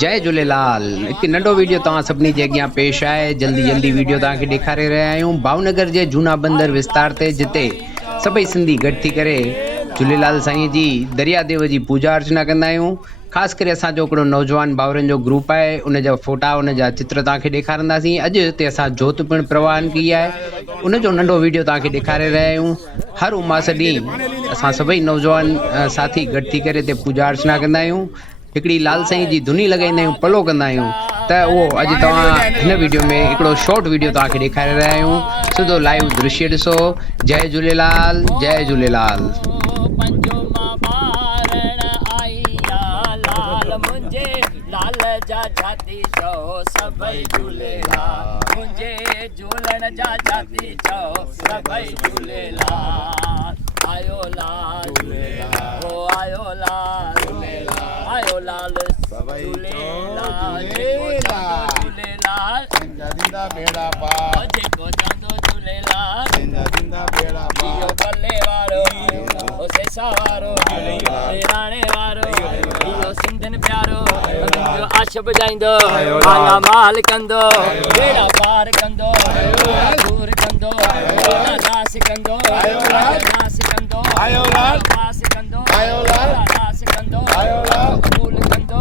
जय झूलेलाल। एक नंढो वीडियो तव्हां सभिनी जे अॻियां पेश आहे। जल्दी वीडियो तव्हांखे ॾेखारे रहिया आहियूं भावनगर जे जूना बंदर विस्तार ते, जिते सभई सिंधी गॾु थी करे झूलेलाल साईं जी दरियादेव जी पूजा अर्चना कंदा आहियूं। ख़ासि करे असांजो हिकिड़ो नौजवान भाउरनि जो ग्रुप आहे, उनजा फ़ोटा उनजा चित्र तव्हांखे ॾेखारींदासीं। अॼु हिते असां जोति पिणु प्रवान कई आहे, उनजो नंढो वीडियो तव्हांखे ॾेखारे रहिया आहियूं। हर उमास ॾींहुं असां सभई नौजवान साथी गॾु थी करे हिते पूजा अर्चना कंदा आहियूं। हिकिड़ी लाल साईं जी धुनी लॻाईंदा आहियूं, पलो कंदा आहियूं। त उहो अॼु तव्हां हिन वीडियो में हिकिड़ो शॉर्ट वीडियो तव्हांखे ॾेखारे रहिया आहियूं। सिधो लाइव दृश्य ॾिसो। जय झूलेलाल, जय झूलेलाल। लाल जा जाती चओ सभई झूलेलाल, मुंहिंजे झूलण जा जाती चओ सभई झूलेलाल। आयो लाल झूलेलाल, हो आयो लाल झूलेलाल, आयो लाल झूलेलाल, झूलेलाल जिंदा बेड़ा पार, जेको चंदो झूलेलाल जिंदा बेड़ा पार, इहो भले वारो, ओ सेसा वारो, राणे वारो, इहो सिंधन प्यारो, आश बजाईंदो, माला माल कंदो, बेड़ा पार कंदो, दूर कंदो, नास कंदो, नास कंदो, नास कंदो, नास कंदो, कबूल कंदो,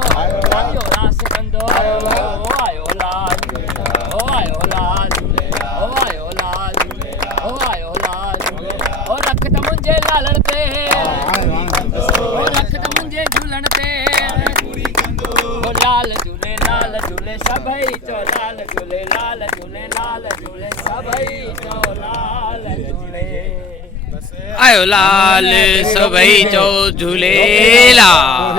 नास कंदो। आयो लाल, ओ आयो लाल, ओ आयो लाल, ओ आयो लाल, ओ रख त मुंहिंजे लालण ते, ओ रख त मुंहिंजे झूलण ते, ओ लाल झूले लाल झूले सभई चो लाल झूले लाल झूले लाल झूले सभई चो लाल झूले। आयो लाल सभई चो झूलेलाल।